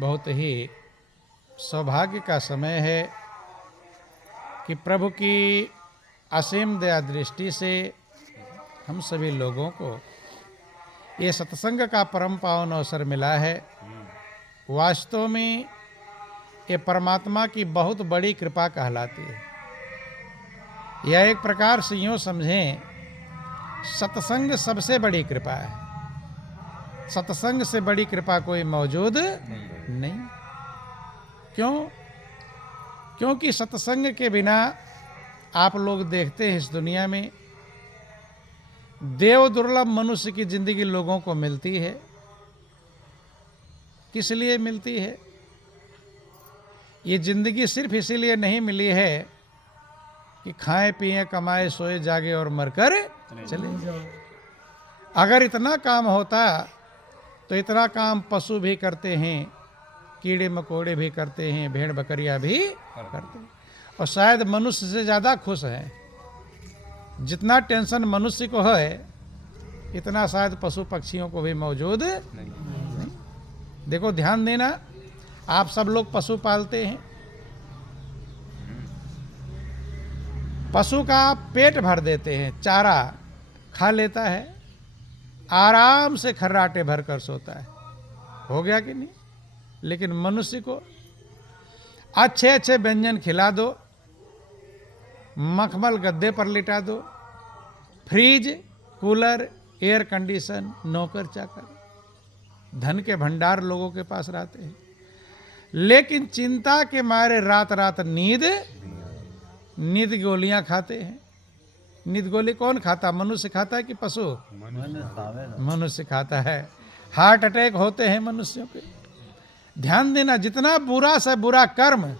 बहुत ही सौभाग्य का समय है कि प्रभु की असीम दया दृष्टि से हम सभी लोगों को ये सत्संग का परम पावन अवसर मिला है। वास्तव में ये परमात्मा की बहुत बड़ी कृपा कहलाती है। यह एक प्रकार से यूँ समझें, सत्संग सबसे बड़ी कृपा है। सत्संग से बड़ी कृपा कोई मौजूद नहीं। क्यों? क्योंकि सत्संग के बिना आप लोग देखते हैं इस दुनिया में देव दुर्लभ मनुष्य की जिंदगी लोगों को मिलती है। किस लिए मिलती है? ये जिंदगी सिर्फ इसीलिए नहीं मिली है कि खाएं पिएं कमाए सोए जागे और मरकर चले जाओ। अगर इतना काम होता तो इतना काम पशु भी करते हैं, कीड़े मकोड़े भी करते हैं, भेड़ बकरियां भी करते हैं, और शायद मनुष्य से ज़्यादा खुश हैं। जितना टेंशन मनुष्य को है इतना शायद पशु पक्षियों को भी मौजूद नहीं। देखो, ध्यान देना, आप सब लोग पशु पालते हैं। पशु का पेट भर देते हैं, चारा खा लेता है, आराम से खर्राटे भर कर सोता है। हो गया कि नहीं? लेकिन मनुष्य को अच्छे अच्छे व्यंजन खिला दो, मखमल गद्दे पर लिटा दो, फ्रिज, कूलर, एयर कंडीशन, नौकर चाकर, धन के भंडार लोगों के पास रहते हैं, लेकिन चिंता के मारे रात रात नींद गोलियां खाते हैं। नींद गोली कौन खाता? मनुष्य खाता है कि पशु? मनुष्य खाता है। हार्ट अटैक होते हैं मनुष्यों के। ध्यान देना, जितना बुरा से बुरा कर्म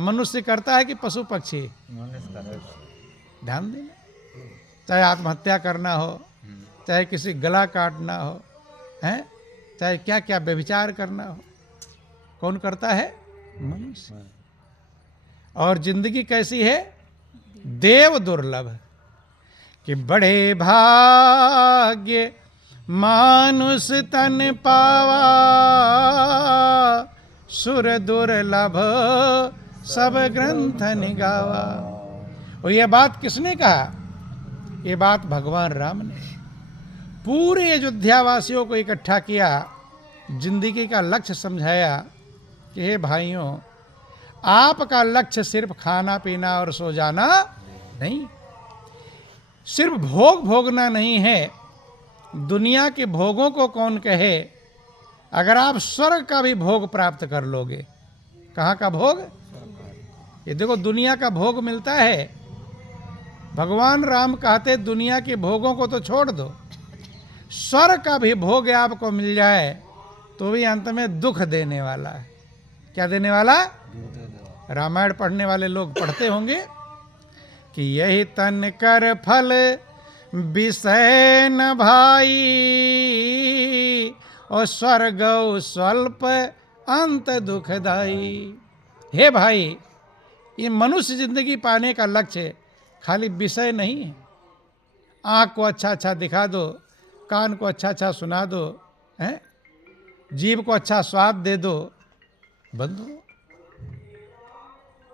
मनुष्य करता है कि पशु पक्षी? ध्यान देना, चाहे आत्महत्या करना हो, चाहे किसी गला काटना हो, हैं, चाहे क्या क्या व्यभिचार करना हो, कौन करता है? मनुष्य। और जिंदगी कैसी है? देव दुर्लभ कि बड़े भाग्य मानुष तन पावा, सुर दुर्लभ सब ग्रंथ निगावा। और यह बात किसने कहा? ये बात भगवान राम ने। पूरे अयोध्या वासियों को इकट्ठा किया, जिंदगी का लक्ष्य समझाया कि हे भाइयों, आपका लक्ष्य सिर्फ खाना पीना और सो जाना नहीं, सिर्फ भोग भोगना नहीं है। दुनिया के भोगों को कौन कहे, अगर आप स्वर्ग का भी भोग प्राप्त कर लोगे। कहाँ का भोग? ये देखो, दुनिया का भोग मिलता है। भगवान राम कहते दुनिया के भोगों को तो छोड़ दो, स्वर्ग का भी भोग आपको मिल जाए तो भी अंत में दुख देने वाला है। क्या देने वाला? रामायण पढ़ने वाले लोग पढ़ते होंगे कि यही तन कर फल विषय न भाई, और स्वर्ग स्वल्प अंत दुखदाई। हे भाई, ये मनुष्य जिंदगी पाने का लक्ष्य खाली विषय नहीं है। आँख को अच्छा अच्छा दिखा दो, कान को अच्छा अच्छा सुना दो, हैं, जीभ को अच्छा स्वाद दे दो, बंधु।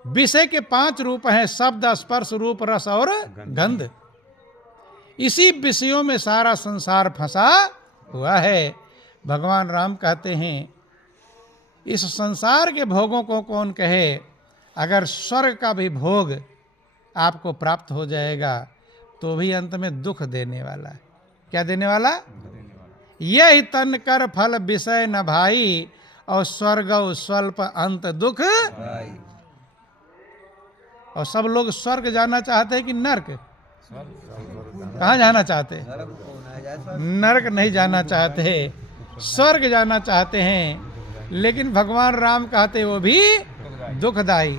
विषय के 5 रूप हैं, शब्द, स्पर्श, रूप, रस और गंध। इसी विषयों में सारा संसार फंसा हुआ है। भगवान राम कहते हैं, इस संसार के भोगों को कौन कहे, अगर स्वर्ग का भी भोग आपको प्राप्त हो जाएगा तो भी अंत में दुख देने वाला है। क्या देने वाला? यही तन कर फल विषय न भाई, और स्वर्ग स्वल्प अंत दुख। और सब लोग स्वर्ग जाना चाहते हैं कि नर्क? कहाँ जाना चाहते? नर्क नहीं जाना चाहते, स्वर्ग जाना चाहते हैं। लेकिन भगवान राम कहते वो भी दुखदाई।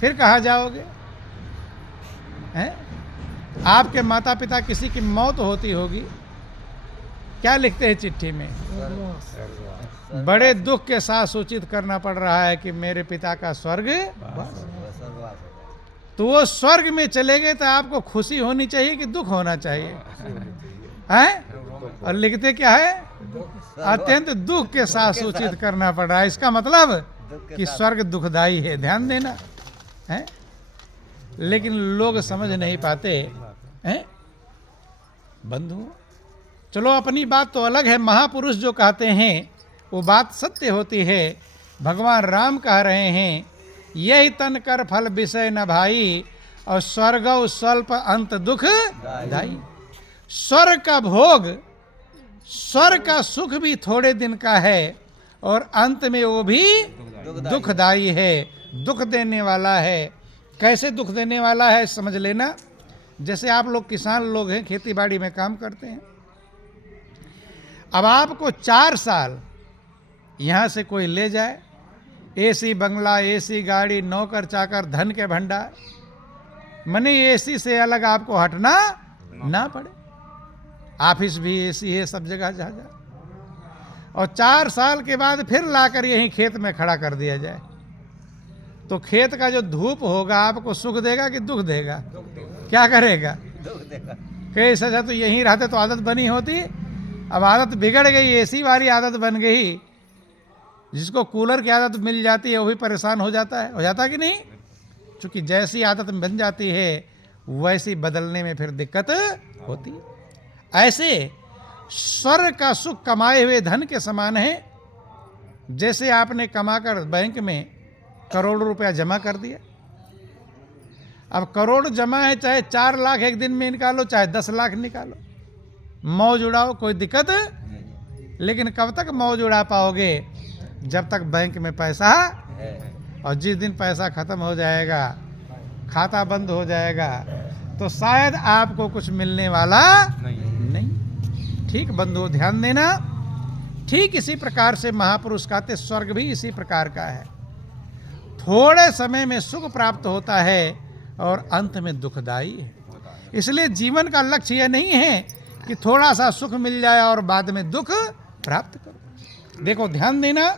फिर कहाँ जाओगे? हैं? आपके माता पिता किसी की मौत होती होगी, क्या लिखते हैं चिट्ठी में? बड़े दुख के साथ सूचित करना पड़ रहा है कि मेरे पिता का स्वर्ग। तो वो स्वर्ग में चले गए तो आपको खुशी होनी चाहिए कि दुख होना चाहिए? हैं? और लिखते क्या है? अत्यंत दुख के साथ सूचित करना पड़ रहा है। इसका मतलब कि स्वर्ग दुखदाई है, ध्यान देना है। लेकिन लोग समझ नहीं पाते हैं बंधु। चलो अपनी बात तो अलग है, महापुरुष जो कहते हैं वो बात सत्य होती है। भगवान राम कह रहे हैं यही तन कर फल विषय न भाई, और स्वर्ग स्वल्प अंत दुख दाई। स्वर्ग का भोग, स्वर्ग का सुख भी थोड़े दिन का है और अंत में वो भी दुखदाई है, दुख देने वाला है। कैसे दुख देने वाला है समझ लेना। जैसे आप लोग किसान लोग हैं, खेती बाड़ी में काम करते हैं। अब आपको 4 साल यहाँ से कोई ले जाए, एसी बंगला, एसी गाड़ी, नौकर चाकर, धन के भंडार, मने एसी से अलग आपको हटना ना पड़े। ऑफिस भी एसी है, सब जगह जहाँ जा, और 4 साल के बाद फिर लाकर यहीं खेत में खड़ा कर दिया जाए, तो खेत का जो धूप होगा आपको सुख देगा कि दुख देगा? क्या करेगा? कैसे अच्छा तो यहीं रहते तो आदत बनी होती। अब आदत बिगड़ गई, एसी वाली आदत बन गई। जिसको कूलर की आदत मिल जाती है वो भी परेशान हो जाता है, हो जाता कि नहीं? क्योंकि जैसी आदत बन जाती है वैसी बदलने में फिर दिक्कत होती है। ऐसे स्वर्ग का सुख कमाए हुए धन के समान है। जैसे आपने कमाकर बैंक में करोड़ रुपया जमा कर दिया। अब करोड़ जमा है, चाहे 4 लाख एक दिन में निकालो, चाहे 10 लाख निकालो, मौज उड़ाओ, कोई दिक्कत। लेकिन कब तक मौज उड़ा पाओगे? जब तक बैंक में पैसा है। और जिस दिन पैसा खत्म हो जाएगा, खाता बंद हो जाएगा, तो शायद आपको कुछ मिलने वाला नहीं। ठीक बंधुओं, ध्यान देना। ठीक इसी प्रकार से महापुरुष कहते स्वर्ग भी इसी प्रकार का है। थोड़े समय में सुख प्राप्त होता है और अंत में दुखदाई है। इसलिए जीवन का लक्ष्य यह नहीं है कि थोड़ा सा सुख मिल जाए और बाद में दुख प्राप्त करो। देखो ध्यान देना,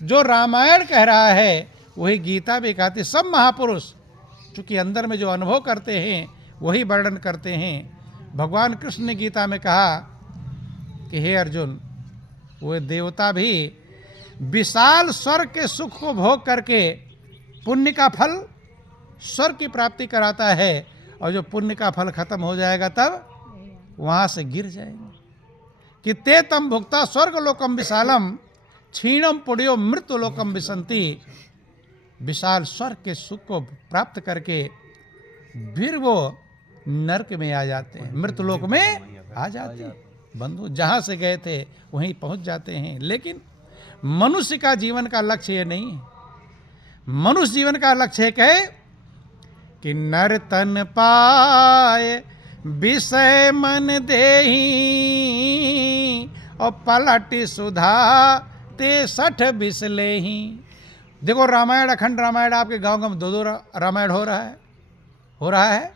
जो रामायण कह रहा है वही गीता भी कहती। सब महापुरुष चूंकि अंदर में जो अनुभव करते हैं वही वर्णन करते हैं। भगवान कृष्ण ने गीता में कहा कि हे अर्जुन, वो देवता भी विशाल स्वर्ग के सुख को भोग करके पुण्य का फल स्वर्ग की प्राप्ति कराता है, और जो पुण्य का फल खत्म हो जाएगा तब वहां से गिर जाएंगे। कि ते तम भुक्ता स्वर्ग लोकम विशालम क्षीणम पुण्यो मृत्यु लोकम विसंति। विशाल स्वर्ग के सुख को प्राप्त करके फिर वो नरक में आ जाते हैं, मृत्यु लोक में आ जाते हैं। बंधु जहाँ से गए थे वहीं पहुँच जाते हैं। लेकिन मनुष्य का जीवन का लक्ष्य ये नहीं है। मनुष्य जीवन का लक्ष्य है कि नर तन पाए विषय मन देही, और पलटि सुधा ते 60 बिसले ही। देखो रामायण, अखंड रामायण आपके गांव में 2-2 रामायण हो रहा है।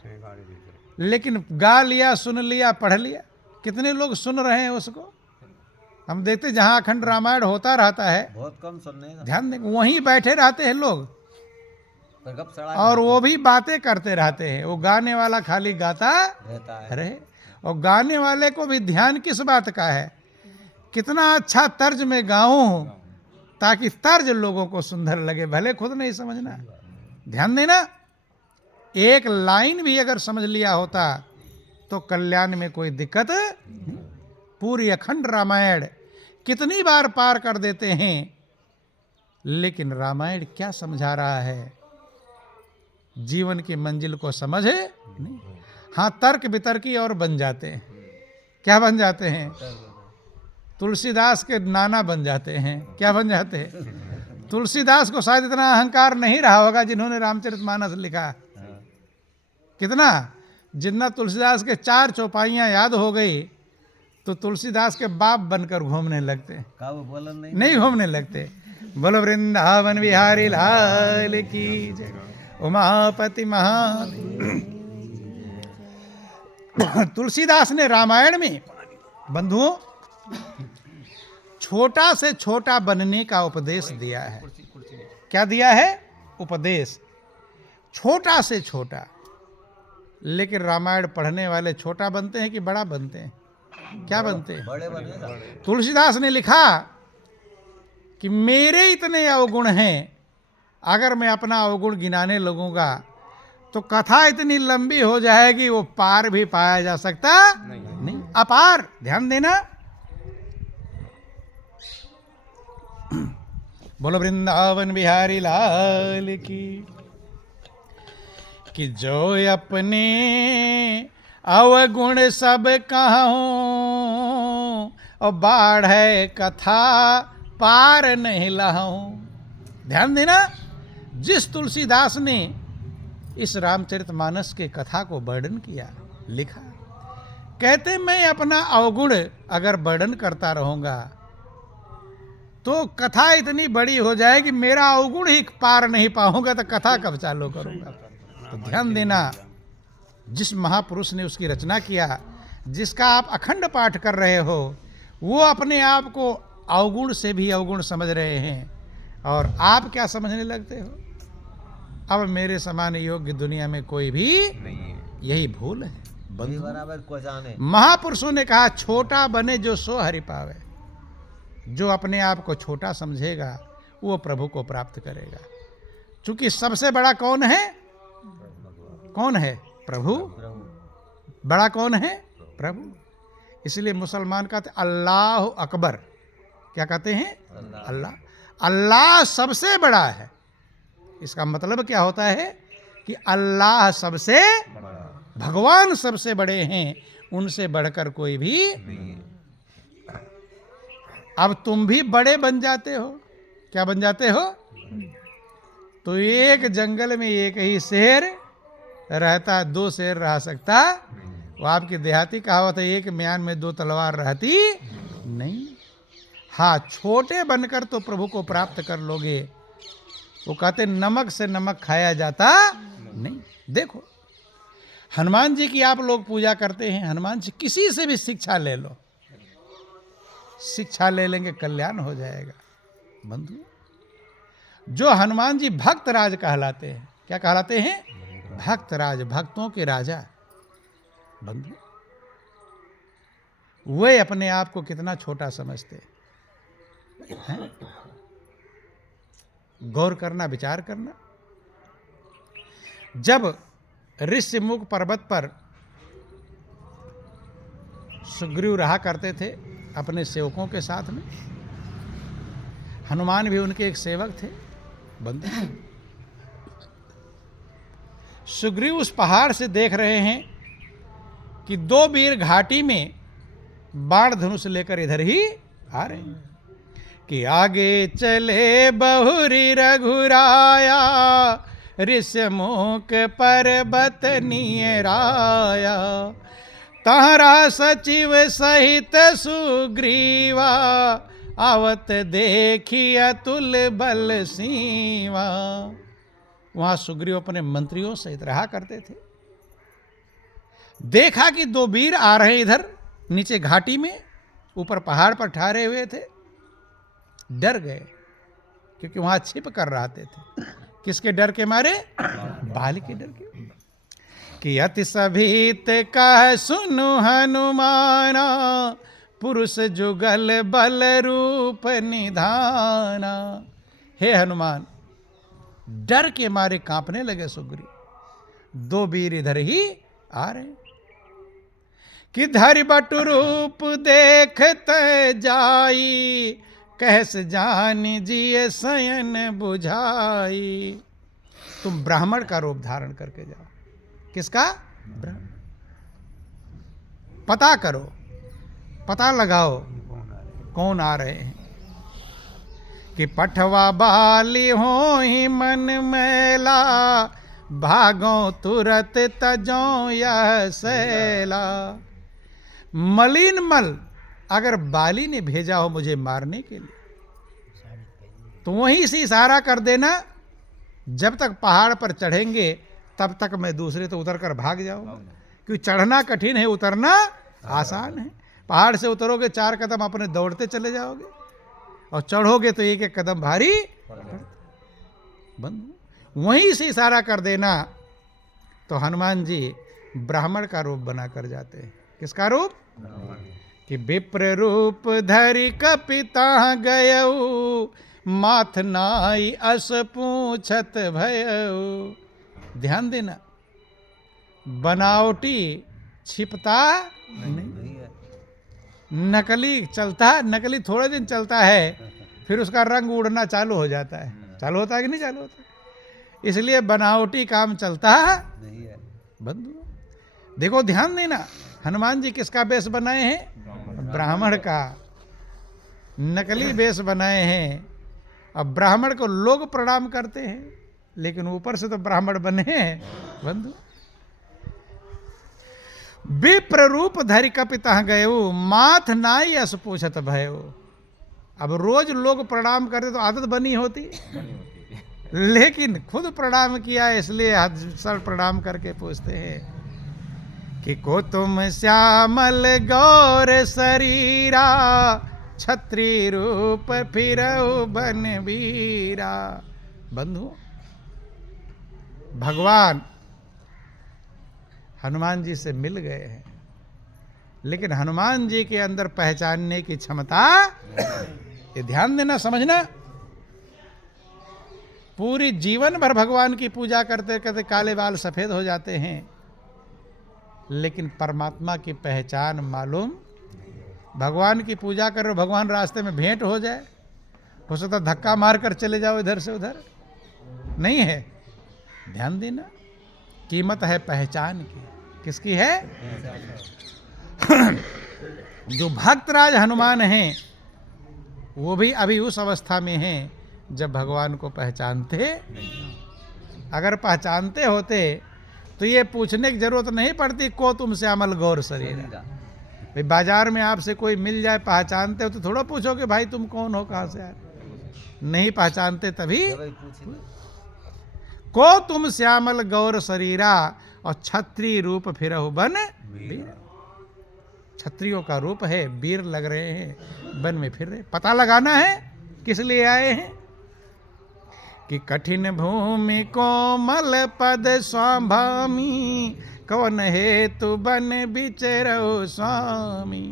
लेकिन गा लिया, सुन लिया, पढ़ लिया, कितने लोग सुन रहे हैं उसको? हम देखते जहां अखंड रामायण होता रहता है बहुत कम सुनने का। ध्यान दें, वहीं बैठे रहते हैं लोग और वो भी बातें करते रहते हैं। वो गाने वाला खाली गाता रहे, और गाने वाले को भी ध्यान किस बात का है? कितना अच्छा तर्ज में गाऊं ताकि तर्ज लोगों को सुंदर लगे, भले खुद नहीं समझना। ध्यान देना, एक लाइन भी अगर समझ लिया होता तो कल्याण में कोई दिक्कत नहीं। पूरी अखंड रामायण कितनी बार पार कर देते हैं, लेकिन रामायण क्या समझा रहा है? जीवन की मंजिल को समझ नहीं। हाँ, तर्क वितर्की और बन जाते हैं। क्या बन जाते हैं? तुलसीदास के नाना बन जाते हैं। क्या बन जाते हैं? तुलसीदास को शायद इतना अहंकार नहीं रहा होगा जिन्होंने रामचरितमानस लिखा। कितना, जितना तुलसीदास के 4 चौपाइयाँ याद हो गई तो तुलसीदास के बाप बनकर घूमने लगते। नहीं घूमने लगते। बोलो वृंदावन बिहारी लाल की जय, उमापति महादेव। तुलसीदास ने रामायण में बंधुओं छोटा से छोटा बनने का उपदेश दिया है। क्या दिया है? उपदेश, छोटा से छोटा। लेकिन रामायण पढ़ने वाले छोटा बनते हैं कि बड़ा बनते हैं? क्या बनते हैं? बड़े बनेगा। तुलसीदास ने लिखा कि मेरे इतने अवगुण हैं, अगर मैं अपना अवगुण गिनाने लगूंगा तो कथा इतनी लंबी हो जाएगी वो पार भी पाया जा सकता नहीं। अपार, ध्यान देना। बोलो वृंदावन बिहारी लाल की। कि जो अपने अवगुण सब कहूं और बाढ़ है कथा पार नहीं लाऊं। ध्यान देना, जिस तुलसीदास ने इस रामचरितमानस के कथा को वर्णन किया, लिखा, कहते मैं अपना अवगुण अगर वर्णन करता रहूंगा तो कथा इतनी बड़ी हो जाएगी, मेरा अवगुण ही पार नहीं पाऊंगा तो कथा कब चालू करूंगा। तो ध्यान देना, जिस महापुरुष ने उसकी रचना किया, जिसका आप अखंड पाठ कर रहे हो, वो अपने आप को अवगुण से भी अवगुण समझ रहे हैं और आप क्या समझने लगते हो? अब मेरे समान योग्य दुनिया में कोई भी नहीं है। यही भूल है बंधु। बराबर को जाने। महापुरुषों ने कहा छोटा बने जो सो हरि पावे। जो अपने आप को छोटा समझेगा वो प्रभु को प्राप्त करेगा। क्योंकि सबसे बड़ा कौन है? कौन है? प्रभु। बड़ा कौन है? प्रभु। इसलिए मुसलमान कहते अल्लाह अकबर। क्या कहते हैं? अल्लाह। अल्लाह सबसे बड़ा है। इसका मतलब क्या होता है कि अल्लाह सबसे, भगवान सबसे बड़े हैं, उनसे बढ़कर कोई भी नहीं। अब तुम भी बड़े बन जाते हो। क्या बन जाते हो? तो एक जंगल में एक ही शेर रहता, दो शेर रह सकता? वो आपकी देहाती कहावत है, एक म्यान में दो तलवार रहती नहीं। हाँ, छोटे बनकर तो प्रभु को प्राप्त कर लोगे। वो कहते नमक से नमक खाया जाता नहीं। देखो, हनुमान जी की आप लोग पूजा करते हैं, हनुमान जी किसी से भी शिक्षा ले लो, शिक्षा ले लेंगे कल्याण हो जाएगा बंधु। जो हनुमान जी भक्त राज कहलाते हैं। क्या कहलाते हैं? भक्त राज, भक्तों के राजा बंधु। वे अपने आप को कितना छोटा समझते हैं? गौर करना, विचार करना। जब ऋष्यमुख पर्वत पर सुग्रीव रहा करते थे अपने सेवकों के साथ में, हनुमान भी उनके एक सेवक थे बंधु। सुग्रीव उस पहाड़ से देख रहे हैं कि दो वीर घाटी में बाण धनुष लेकर इधर ही आ रहे हैं कि आगे चले बहुरी रघुराया, ऋष्यमुख पर्वत नियराया, तारा सचिव सहित सुग्रीवा, आवत देखी अतुल बल सीवा। वहां सुग्रीव अपने मंत्रियों सहित रहा करते थे। देखा कि दो वीर आ रहे हैं इधर नीचे घाटी में, ऊपर पहाड़ पर ठहरे हुए थे। डर गए क्योंकि वहां छिप कर रहते थे। किसके डर के मारे? बाल के डर के। कि अति सभीत कह सुनु हनुमाना, पुरुष जुगल बल रूप निधाना। हे हनुमान, डर के मारे कांपने लगे सुग्रीव। दो वीर इधर ही आ रहे कि धरि बटु रूप देखत जाई, कहस जानी जिय शयन बुझाई। तुम ब्राह्मण का रूप धारण करके जाओ। किसका? ब्राह्मण। पता करो, पता लगाओ कौन आ रहे हैं। कि पठवा बाली हो ही मन मैला, भागो तुरत तजो यह सैला। मलिन मल अगर बाली ने भेजा हो मुझे मारने के लिए तो वहीं से इशारा कर देना। जब तक पहाड़ पर चढ़ेंगे तब तक मैं दूसरे तो उतर कर भाग जाऊंगा, क्योंकि चढ़ना कठिन है, उतरना आसान है। पहाड़ से उतरोगे 4 कदम अपने दौड़ते चले जाओगे और चढ़ोगे तो एक एक कदम भारी बंधु। वहीं से इशारा कर देना तो हनुमान जी ब्राह्मण का रूप बना कर जाते हैं। किसका रूप? कि विप्र रूप धरि कपिता गयऊ, माथ नाई अस पूछत भयऊ। ध्यान देना, बनावटी छिपता नहीं, नकली चलता, नकली थोड़े दिन चलता है, फिर उसका रंग उड़ना चालू हो जाता है। चालू होता है कि नहीं चालू होता? इसलिए बनावटी काम चलता नहीं है बंधु। देखो ध्यान देना, हनुमान जी किसका वेश बनाए हैं? ब्राह्मण का। नकली वेश बनाए हैं। अब ब्राह्मण को लोग प्रणाम करते हैं, लेकिन ऊपर से तो ब्राह्मण बने हैं बंधु। विप्र रूप धरि कपिता गयो, माथ नाई अस पूछत भयो। अब रोज लोग प्रणाम करते तो आदत बनी होती, लेकिन खुद प्रणाम किया इसलिए सर प्रणाम करके पूछते हैं कि को तुम श्यामल गौर शरीरा, छत्री रूप फिरऊ बन वीरा। बंधु, भगवान हनुमान जी से मिल गए हैं, लेकिन हनुमान जी के अंदर पहचानने की क्षमता, ये ध्यान देना, समझना। पूरी जीवन भर भगवान की पूजा करते करते काले बाल सफेद हो जाते हैं, लेकिन परमात्मा की पहचान मालूम। भगवान की पूजा करो, भगवान रास्ते में भेंट हो जाए, हो सकता धक्का मार कर चले जाओ इधर से उधर, नहीं है। ध्यान देना, कीमत है पहचान की। किसकी है? जो भक्तराज हनुमान हैं, वो भी अभी उस अवस्था में हैं जब भगवान को पहचानते। अगर पहचानते होते तो ये पूछने की जरूरत नहीं पड़ती को तुम श्यामल गौर शरीर। भाई बाजार में आपसे कोई मिल जाए, पहचानते हो तो थोड़ा पूछो कि भाई तुम कौन हो, कहाँ से आए। नहीं पहचानते तभी को तुम श्यामल गौर शरीरा, और छत्री रूप फिरहु बन वीर। छत्रियों का रूप है, वीर लग रहे हैं, वन में फिर रहे। पता लगाना है किस लिए आए हैं कि कठिन भूमि कोमल पद स्वाभामी, कौन हेतु बन बिचरऊ स्वामी।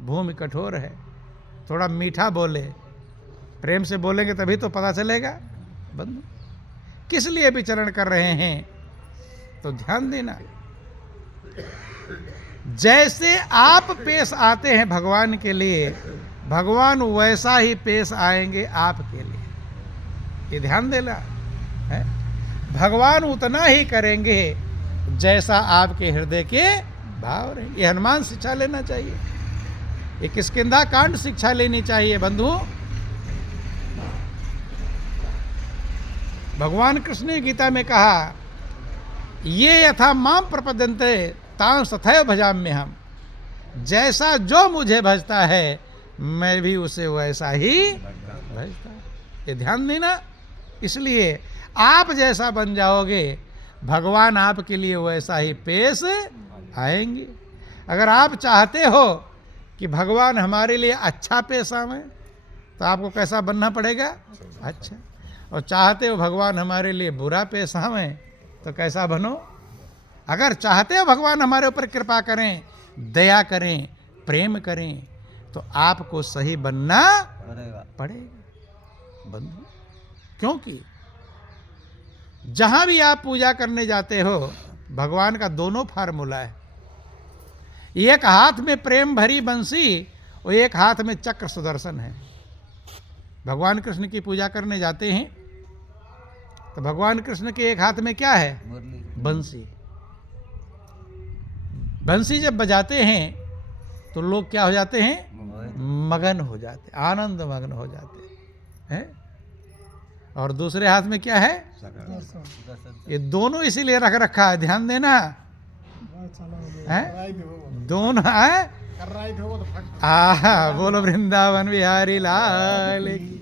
भूमि कठोर है, थोड़ा मीठा बोले, प्रेम से बोलेंगे तभी तो पता चलेगा बंधु किस लिए विचरण कर रहे हैं। तो ध्यान देना, जैसे आप पेश आते हैं भगवान के लिए, भगवान वैसा ही पेश आएंगे आपके लिए। ये ध्यान देना है, भगवान उतना ही करेंगे जैसा आपके हृदय के भाव रहे। ये हनुमान शिक्षा लेना चाहिए, ये किष्किंधा कांड शिक्षा लेनी चाहिए बंधु। भगवान कृष्ण ने गीता में कहा, ये यथा माम प्रपद्यन्ते तां तथैव भजाम्य हम। जैसा जो मुझे भजता है, मैं भी उसे वैसा ही भजता हूं। ये ध्यान देना, इसलिए आप जैसा बन जाओगे, भगवान आपके लिए वैसा ही पेश आएंगे। अगर आप चाहते हो कि भगवान हमारे लिए अच्छा पेश आवे, तो आपको कैसा बनना पड़ेगा? अच्छा। और चाहते हो भगवान हमारे लिए बुरा पेश आवे, तो कैसा बनो? अगर चाहते हो भगवान हमारे ऊपर कृपा करें, दया करें, प्रेम करें, तो आपको सही बनना पड़ेगा बंधु। क्योंकि जहां भी आप पूजा करने जाते हो, भगवान का दोनों फार्मूला है। एक हाथ में प्रेम भरी बंसी और एक हाथ में चक्र सुदर्शन है। भगवान कृष्ण की पूजा करने जाते हैं तो भगवान कृष्ण के एक हाथ में क्या है? बंसी। बंसी जब बजाते हैं तो लोग क्या हो जाते हैं? मगन हो जाते, आनंद मग्न हो जाते हैं। और दूसरे हाथ में क्या है? ये दोनों इसीलिए रख रखा है, ध्यान देना है। दोनों है। बोलो वृंदावन बिहारी लाल की।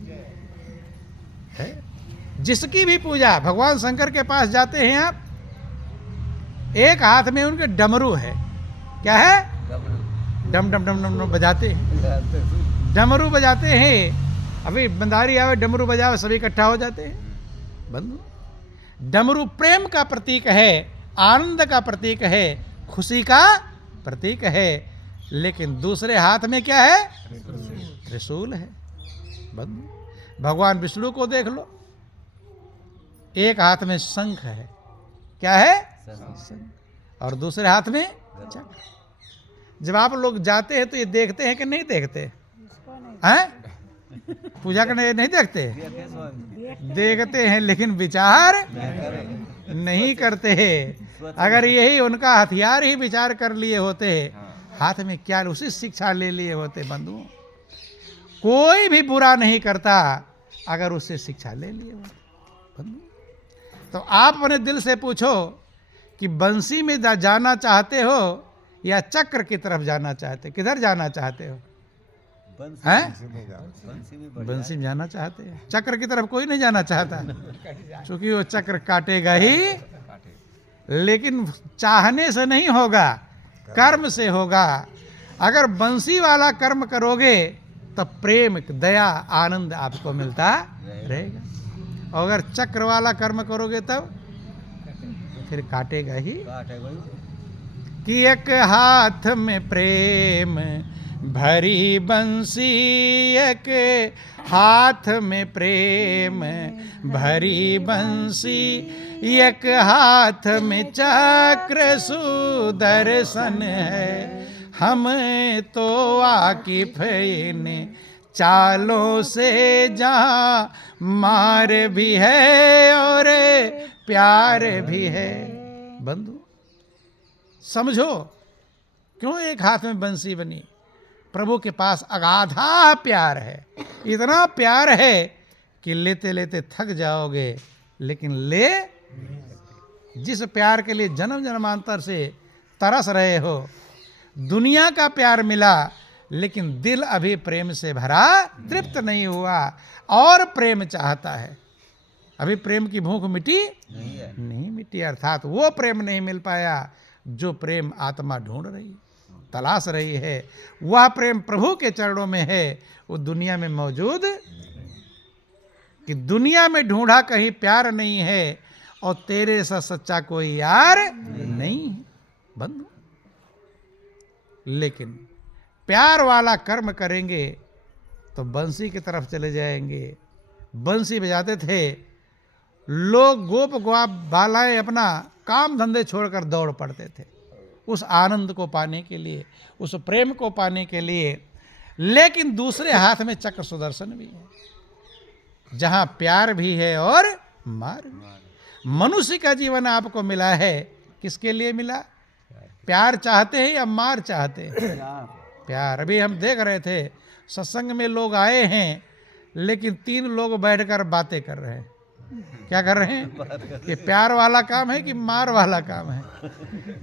जिसकी भी पूजा, भगवान शंकर के पास जाते हैं आप, एक हाथ में उनके डमरू है। क्या है? डम डम डम डम बजाते हैं, डमरू बजाते हैं। अभी बंदारी आवे, डमरू बजावे, सभी इकट्ठा हो जाते हैं बंधु। डमरू प्रेम का प्रतीक है, आनंद का प्रतीक है, खुशी का प्रतीक है। लेकिन दूसरे हाथ में क्या है? त्रिशूल है। बंधु, भगवान विष्णु को देख लो, एक हाथ में शंख है, क्या है? शंख। और दूसरे हाथ में चक्र। जब आप लोग जाते हैं तो ये देखते हैं कि नहीं देखते हैं? पूजा करने नहीं देखते? देखते हैं, लेकिन विचार नहीं करते हैं। अगर यही उनका हथियार ही विचार कर लिए होते, हाथ में क्या उसी शिक्षा ले लिए होते बंधुओं। कोई भी बुरा नहीं करता अगर उससे शिक्षा ले लिए होते बंधु। तो आप अपने दिल से पूछो कि बंसी में जाना चाहते हो या चक्र की तरफ जाना चाहते? किधर जाना चाहते हो? हैं? बंसी में जाना चाहते हैं। चक्र की तरफ कोई नहीं जाना चाहता, क्योंकि वो चक्र काटेगा ही। लेकिन चाहने से नहीं होगा, कर्म से होगा। अगर बंसी वाला कर्म करोगे तब प्रेम, दया, आनंद आपको मिलता रहेगा। और अगर चक्र वाला कर्म करोगे तब फिर काटेगा ही। कि एक हाथ में प्रेम भरी बंसी, एक हाथ में प्रेम भरी बंसी, एक हाथ में चक्र सुदर्शन है। हम तो वाकिफ इन चालों से, जहाँ मार भी है और प्यार भी है। बंधु समझो क्यों एक हाथ में बंसी बनी। प्रभु के पास अगाधा प्यार है, इतना प्यार है कि लेते लेते थक जाओगे, लेकिन ले जिस प्यार के लिए जन्म जन्मांतर से तरस रहे हो। दुनिया का प्यार मिला, लेकिन दिल अभी प्रेम से भरा तृप्त नहीं हुआ और प्रेम चाहता है। अभी प्रेम की भूख मिटी नहीं मिटी, अर्थात वो प्रेम नहीं मिल पाया जो प्रेम आत्मा ढूंढ रही, तलाश रही है। वह प्रेम प्रभु के चरणों में है, वो दुनिया में मौजूद। कि दुनिया में ढूंढा कहीं प्यार नहीं है, और तेरे सा सच्चा कोई यार नहीं है बंधु। लेकिन प्यार वाला कर्म करेंगे तो बंसी की तरफ चले जाएंगे। बंसी बजाते थे लोग, गोप ग्वाप बालाएं अपना काम धंधे छोड़कर दौड़ पड़ते थे उस आनंद को पाने के लिए, उस प्रेम को पाने के लिए। लेकिन दूसरे हाथ में चक्र सुदर्शन भी है, जहां प्यार भी है और मार भी। मनुष्य का जीवन आपको मिला है, किसके लिए मिला? प्यार चाहते हैं या मार चाहते हैं? प्यार। अभी हम देख रहे थे सत्संग में लोग आए हैं, लेकिन 3 लोग बैठकर बातें कर रहे हैं। क्या कर रहे हैं? ये प्यार वाला काम है कि मार वाला काम है?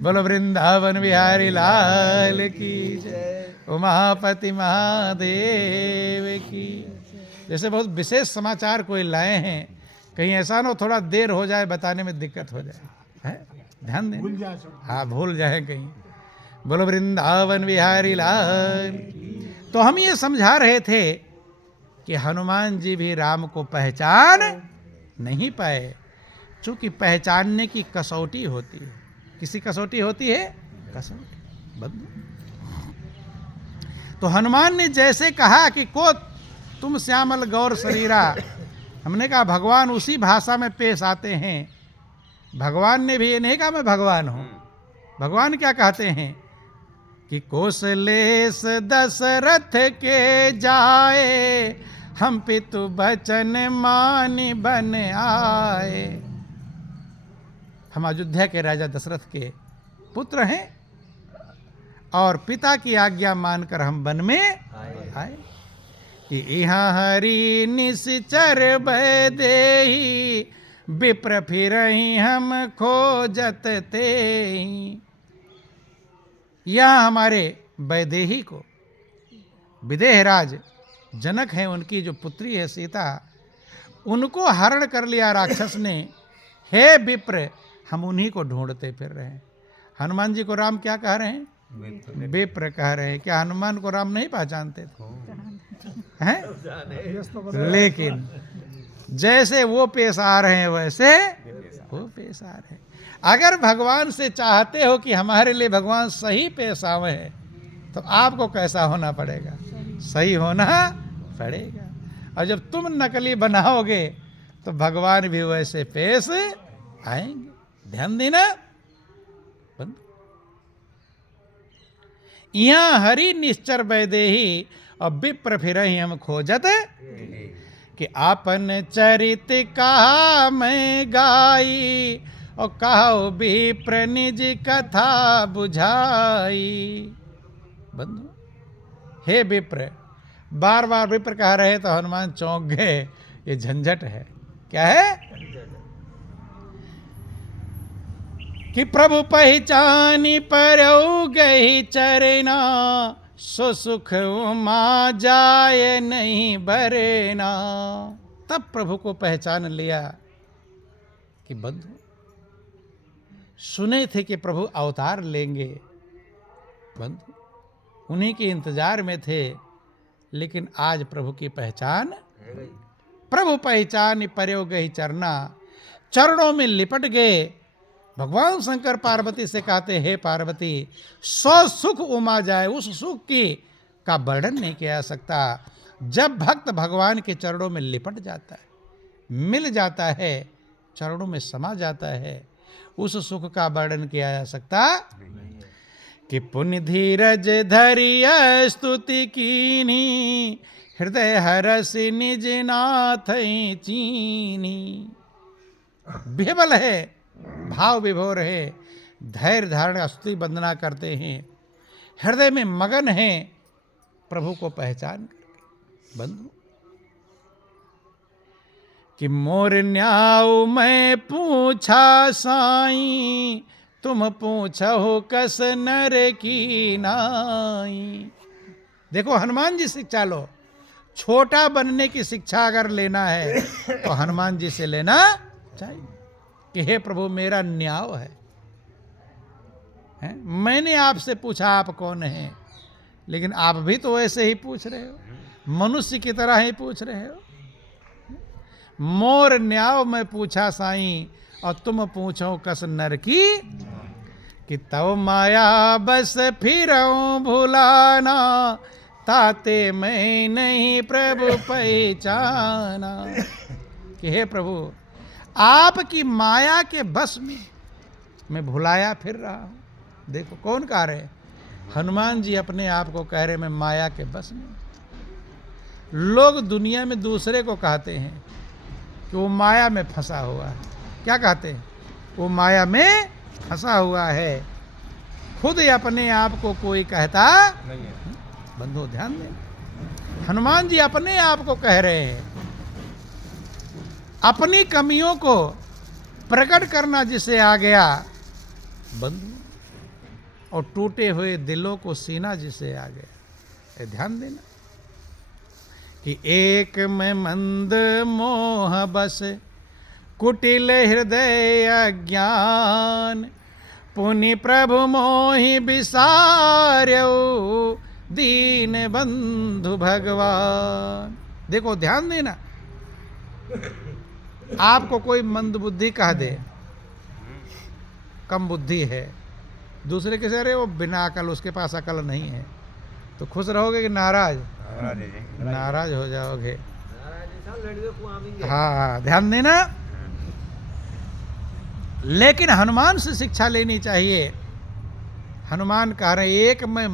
बोलो वृंदावन बिहारी लाल की जय, उमापति महादेव की। जैसे बहुत विशेष समाचार कोई लाए हैं, कहीं ऐसा ना थोड़ा देर हो जाए, बताने में दिक्कत हो जाए, है? ध्यान दें, हाँ भूल जाए कहीं। बोलो वृंदावन बिहारी लाल। तो हम ये समझा रहे थे कि हनुमान जी भी राम को पहचान नहीं पाए, चूंकि पहचानने की कसौटी होती है। किसी कसौटी होती है? कसौटी बंधु। तो हनुमान ने जैसे कहा कि को तुम श्यामल गौर शरीरा, हमने कहा भगवान उसी भाषा में पेश आते हैं। भगवान ने भी ये नहीं कहा मैं भगवान हूं। भगवान क्या कहते हैं कि कौशलेश दशरथ के जाए, हम पितु बचन मानि बन आए। हम अयोध्या के राजा दशरथ के पुत्र हैं और पिता की आज्ञा मानकर हम वन में आए कि यहाँ हरि निश्चर देहि, विप्र फिरहि हम खोजत तेहि। यहाँ हमारे वैदेही को, विदेहराज जनक हैं, उनकी जो पुत्री है सीता, उनको हरण कर लिया राक्षस ने। हे विप्र, हम उन्हीं को ढूंढते फिर रहे हैं। हनुमान जी को राम क्या कह रहे हैं? विप्र कह रहे हैं। क्या हनुमान को राम नहीं पहचानते थे? हैं? लेकिन जैसे वो पेश आ रहे हैं वैसे वो पेश आ रहे हैं। अगर भगवान से चाहते हो कि हमारे लिए भगवान सही पेश आवे हैं, तो आपको कैसा होना पड़ेगा? सही होना पड़ेगा। और जब तुम नकली बनाओगे तो भगवान भी वैसे पेश आएंगे। ध्यान देना। यहाँ हरि निश्चर वैदेही और विप्र फिर हम खोजत कि आपन चरित कहा मैं गाई और कहो विप्र निज कथा बुझाई। बंधु, हे विप्र, बार बार विप्र कह रहे तो हनुमान चौंक गए। ये झंझट है। क्या है? कि प्रभु पहचानी परऊ गई चरना, सो सुख उमा जाए नहीं बरना। तब प्रभु को पहचान लिया कि बंधु, सुने थे कि प्रभु अवतार लेंगे, बंधु उन्हीं के इंतजार में थे, लेकिन आज प्रभु की पहचान। प्रभु पहचान परयो गई चरना, चरणों में लिपट गए। भगवान शंकर पार्वती से कहते, हे पार्वती, सौ सुख उमा जाए, उस सुख की का वर्णन नहीं किया जा सकता। जब भक्त भगवान के चरणों में लिपट जाता है, मिल जाता है, चरणों में समा जाता है, उस सुख का वर्णन किया जा सकता कि पुण्य धीरज धरिय स्तुति कीनी, हृदय हरस निज नाथ चीनी। विह्वल है, भाव विभोर है, धैर्य धारण स्तुति वंदना करते हैं, हृदय में मगन है प्रभु को पहचान करके। बंधु, कि मोर न्याऊ मैं पूछा साई, तुम पूछो कस नर की नाई। देखो, हनुमान जी शिक्षा लो। छोटा बनने की शिक्षा अगर लेना है तो हनुमान जी से लेना चाहिए कि हे प्रभु, मेरा न्याय है, मैंने आपसे पूछा आप कौन हैं, लेकिन आप भी तो ऐसे ही पूछ रहे हो, मनुष्य की तरह ही पूछ रहे हो। मोर न्याय मैं पूछा साईं, और तुम पूछो कस नर की, कि तव माया बस फिरऊं भुलाना, ताते मैं नहीं प्रभु पहचाना। कि हे प्रभु, आपकी माया के बस में मैं भुलाया फिर रहा हूं। देखो, कौन कह रहे? हनुमान जी अपने आप को कह रहे मैं माया के बस में। लोग दुनिया में दूसरे को कहते हैं कि वो माया में फंसा हुआ है। क्या कहते हैं? वो माया में फंसा हुआ है। खुद अपने आप को कोई कहता नहीं है। बंधु ध्यान दें, हनुमान जी अपने आप को कह रहे हैं। अपनी कमियों को प्रकट करना जिसे आ गया बंधु, और टूटे हुए दिलों को सीना जिसे आ गया। ध्यान देना कि एक में मंद मोह बस, कुटिल हृदय अज्ञान, पुनि प्रभु मोहि बिसार्यो, दीन बंधु भगवान। देखो, ध्यान देना, आपको कोई मंद बुद्धि कह दे, कम बुद्धि है, दूसरे के से वो बिना अकल, उसके पास अकल नहीं है, तो खुश रहोगे कि नाराज? नाराज हो जाओगे। हाँ, ध्यान देना। लेकिन हनुमान से शिक्षा लेनी चाहिए। हनुमान कह रहे एक मैं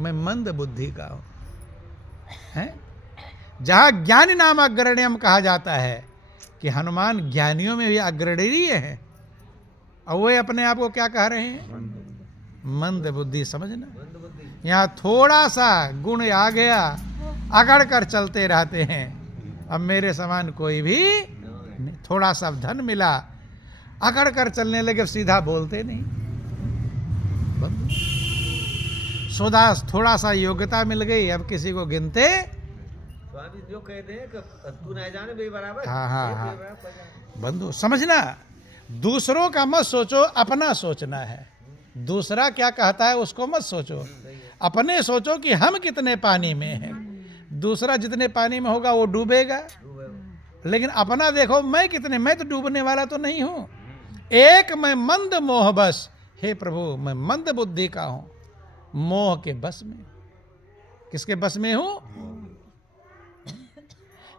मंद बुद्धि का हूं, है? जहां ज्ञानी नाम अग्रण्यम कहा जाता है कि हनुमान ज्ञानियों में भी अग्रणीय है, और वे अपने आप को क्या कह रहे हैं? मंद बुद्धि। समझना, यहाँ थोड़ा सा गुण आ गया, अकड़ कर चलते रहते हैं। अब मेरे समान कोई भी नहीं। थोड़ा सा धन मिला, अकड़ कर चलने लगे, सीधा बोलते नहीं। सोदा थोड़ा सा योग्यता मिल गई, अब किसी को गिनते। स्वामी जो कहते हैं कि तू ना जाने बे बराबर। हाँ। बंधु समझना, दूसरों का मत सोचो, अपना सोचना है। दूसरा क्या कहता है उसको मत सोचो, अपने सोचो कि हम कितने पानी में हैं। दूसरा जितने पानी में होगा वो डूबेगा, लेकिन अपना देखो मैं कितने, मैं तो डूबने वाला तो नहीं हूं। एक मैं मंद मोह बस, हे प्रभु मैं मंद बुद्धि का हूं, मोह के बस में। किसके बस में हूं?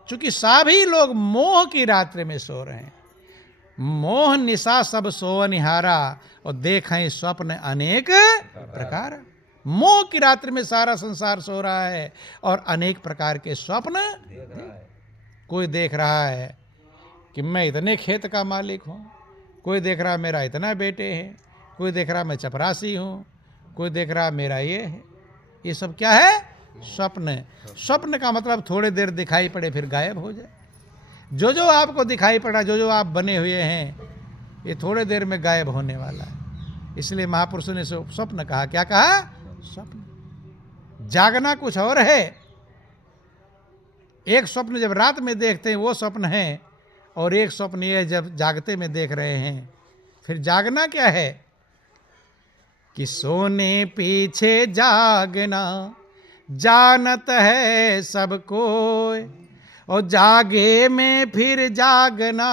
चूंकि सभी लोग मोह की रात्रि में सो रहे हैं। मोह निशा सब सोवनिहारा और देखें स्वप्न अनेक प्रकार। मोह की रात्रि में सारा संसार सो रहा है और अनेक प्रकार के स्वप्न कोई देख रहा है कि मैं इतने खेत का मालिक हूं, कोई देख रहा मेरा इतना बेटे हैं, कोई देख रहा मैं चपरासी हूं, कोई देख रहा मेरा ये है। ये सब क्या है? स्वप्न। स्वप्न का मतलब थोड़ी देर दिखाई पड़े फिर गायब हो जाए। जो जो आपको दिखाई पड़ा, जो जो आप बने हुए हैं, ये थोड़े देर में गायब होने वाला है। इसलिए महापुरुषों ने स्वप्न कहा। क्या कहा? स्वप्न। जागना कुछ और है। एक स्वप्न जब रात में देखते हैं वो स्वप्न है, और एक स्वप्न ये जब जागते में देख रहे हैं। फिर जागना क्या है? कि सोने पीछे जागना जानत है सब कोई, और जागे में फिर जागना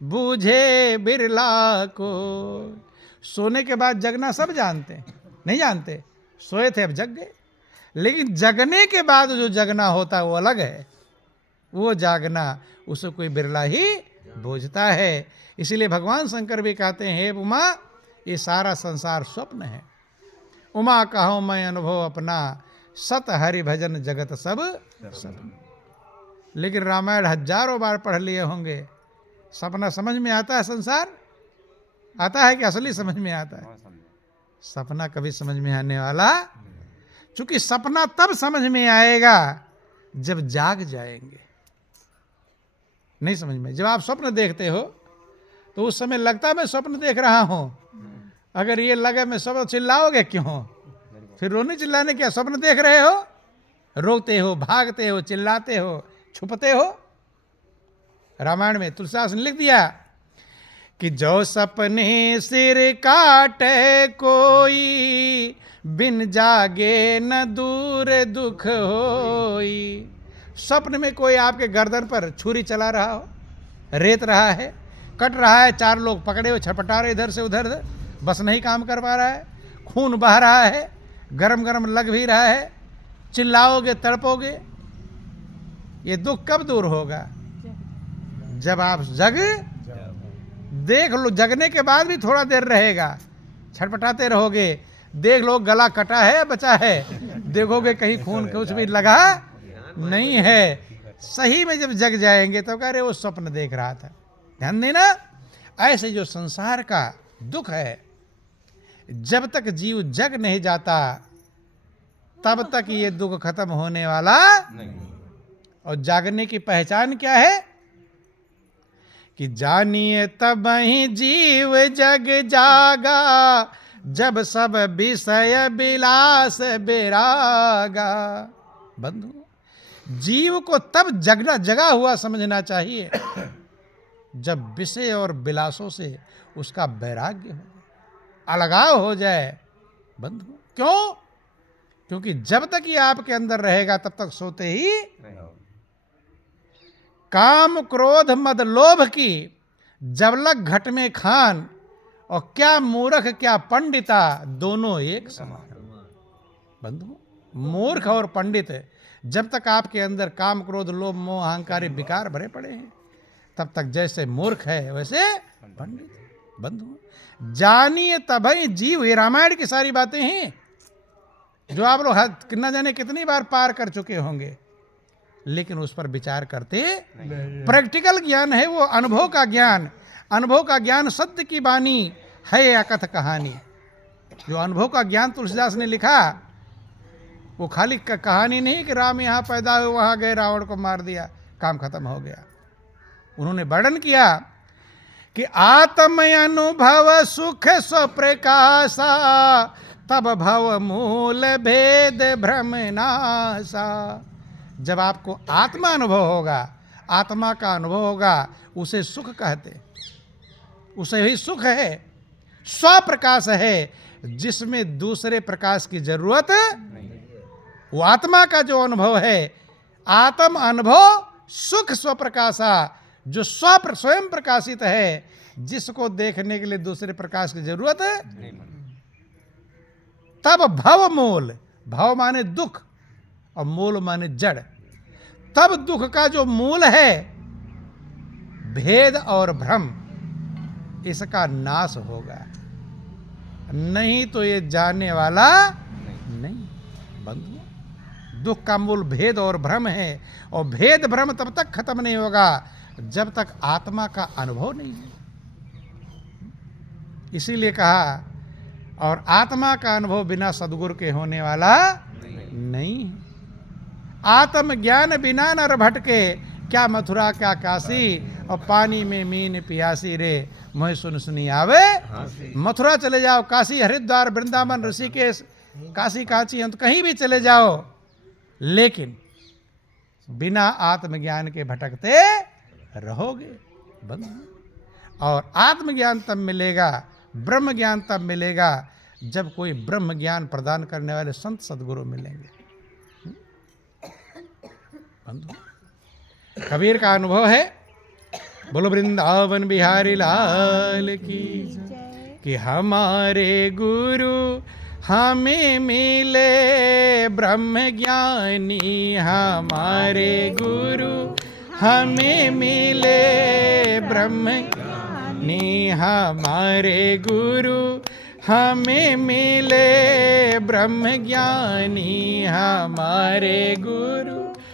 बूझे बिरला को। सोने के बाद जगना सब जानते हैं? नहीं जानते। सोए थे अब जग गए। लेकिन जगने के बाद जो जगना होता है वो अलग है। वो जागना उसे कोई बिरला ही बूझता है। इसीलिए भगवान शंकर भी कहते हैं, हे उमा ये सारा संसार स्वप्न है। उमा कहो मैं अनुभव अपना, सत हरि भजन जगत सब सपन। लेकिन रामायण हजारों बार पढ़ लिए होंगे, सपना समझ में आता है? संसार आता है कि असली समझ में आता है? सपना कभी समझ में आने वाला। चूंकि सपना तब समझ में आएगा जब जाग जाएंगे। नहीं समझ में। जब आप स्वप्न देखते हो तो उस समय लगता है मैं स्वप्न देख रहा हूं। अगर ये लगे मैं स्वप्न, चिल्लाओगे क्यों? फिर रोने चिल्लाने क्या? स्वप्न देख रहे हो, रोते हो, भागते हो, चिल्लाते हो, छुपते हो। रामायण में तुलसीदास ने लिख दिया कि जो सपने सिर काटे कोई, बिन जागे न दूर दुख होई। स्वप्न में कोई आपके गर्दन पर छुरी चला रहा हो, रेत रहा है, कट रहा है, चार लोग पकड़े हो, छटपटा रहे इधर से उधर, बस नहीं काम कर पा रहा है, खून बह रहा है, गरम गरम लग भी रहा है, चिल्लाओगे, तड़पोगे। ये दुख कब दूर होगा? जब आप जग देख लो। जगने के बाद भी थोड़ा देर रहेगा, छटपटाते रहोगे। देख लो गला कटा है, बचा है, देखोगे कहीं खून कुछ भी लगा नहीं है। सही में जब जग जाएंगे तो कह रहे वो स्वप्न देख रहा था। ध्यान देना, ऐसे जो संसार का दुख है, जब तक जीव जग नहीं जाता तब तक ये दुख खत्म होने वाला नहीं। और जागने की पहचान क्या है? कि जानिए तब ही जीव जग जागा, जब सब विषय विलास बिरागा। बंधु, जीव को तब जगा हुआ समझना चाहिए जब विषय और विलासों से उसका वैराग्य हो, अलगाव हो जाए। बंधु, क्यों? क्योंकि जब तक ये आपके अंदर रहेगा तब तक सोते ही नहीं। काम क्रोध मद लोभ की जबलक घट में खान, और क्या मूर्ख क्या पंडिता दोनों एक समान। बंधु, मूर्ख और पंडित जब तक आपके अंदर काम क्रोध लोभ मोह अहंकार विकार भरे पड़े हैं तब तक जैसे मूर्ख है वैसे पंडित। बंधु, जानिए तभी जीव। ये रामायण की सारी बातें हैं जो आप लोग न जाने कितनी बार पार कर चुके होंगे, लेकिन उस पर विचार करते नहीं। प्रैक्टिकल ज्ञान है वो, अनुभव का ज्ञान। अनुभव का ज्ञान सत्य की बानी है अकथ कहानी। जो अनुभव का ज्ञान तुलसीदास ने लिखा वो खाली कहानी नहीं कि राम यहाँ पैदा हुए वहाँ गए रावण को मार दिया काम खत्म हो गया। उन्होंने वर्णन किया कि आत्म अनुभव सुख स्वप्रकाशा, तब भव मूल भेद भ्रम नासा। जब आपको आत्मा अनुभव होगा, आत्मा का अनुभव होगा, उसे सुख कहते, उसे ही सुख है। स्वप्रकाश है जिसमें दूसरे प्रकाश की जरूरत नहीं। वो आत्मा का जो अनुभव है, आत्म अनुभव सुख स्वप्रकाशा, जो स्वयं प्रकाशित है, जिसको देखने के लिए दूसरे प्रकाश की जरूरत नहीं। तब भव मूल, भव माने दुख और मूल माने जड़, तब दुख का जो मूल है भेद और भ्रम, इसका नाश होगा, नहीं तो ये जानने वाला नहीं। बंधु, दुख का मूल भेद और भ्रम है, और भेद भ्रम तब तक खत्म नहीं होगा जब तक आत्मा का अनुभव नहीं है। इसीलिए कहा, और आत्मा का अनुभव बिना सद्गुरु के होने वाला नहीं है। आत्मज्ञान बिना नर भटके, क्या मथुरा क्या काशी, और पानी में मीन पियासी रे, मोह सुन सुनी आवे। मथुरा चले जाओ, काशी हरिद्वार वृंदावन ऋषिकेश काशी कांची अंत कहीं भी चले जाओ, लेकिन बिना आत्मज्ञान के भटकते रहोगे बंधु। और आत्मज्ञान तब मिलेगा, ब्रह्म ज्ञान तब मिलेगा जब कोई ब्रह्म ज्ञान प्रदान करने वाले संत सद्गुरु मिलेंगे बंधु। कबीर का अनुभव है, बोलो वृंदावन बिहारी लाल की, कि हमारे गुरु हमें मिले ब्रह्म ज्ञानी, हमारे गुरु हमें मिले ब्रह्म ज्ञानी, हमारे गुरु हमें मिले ब्रह्म ज्ञानी, हमारे गुरु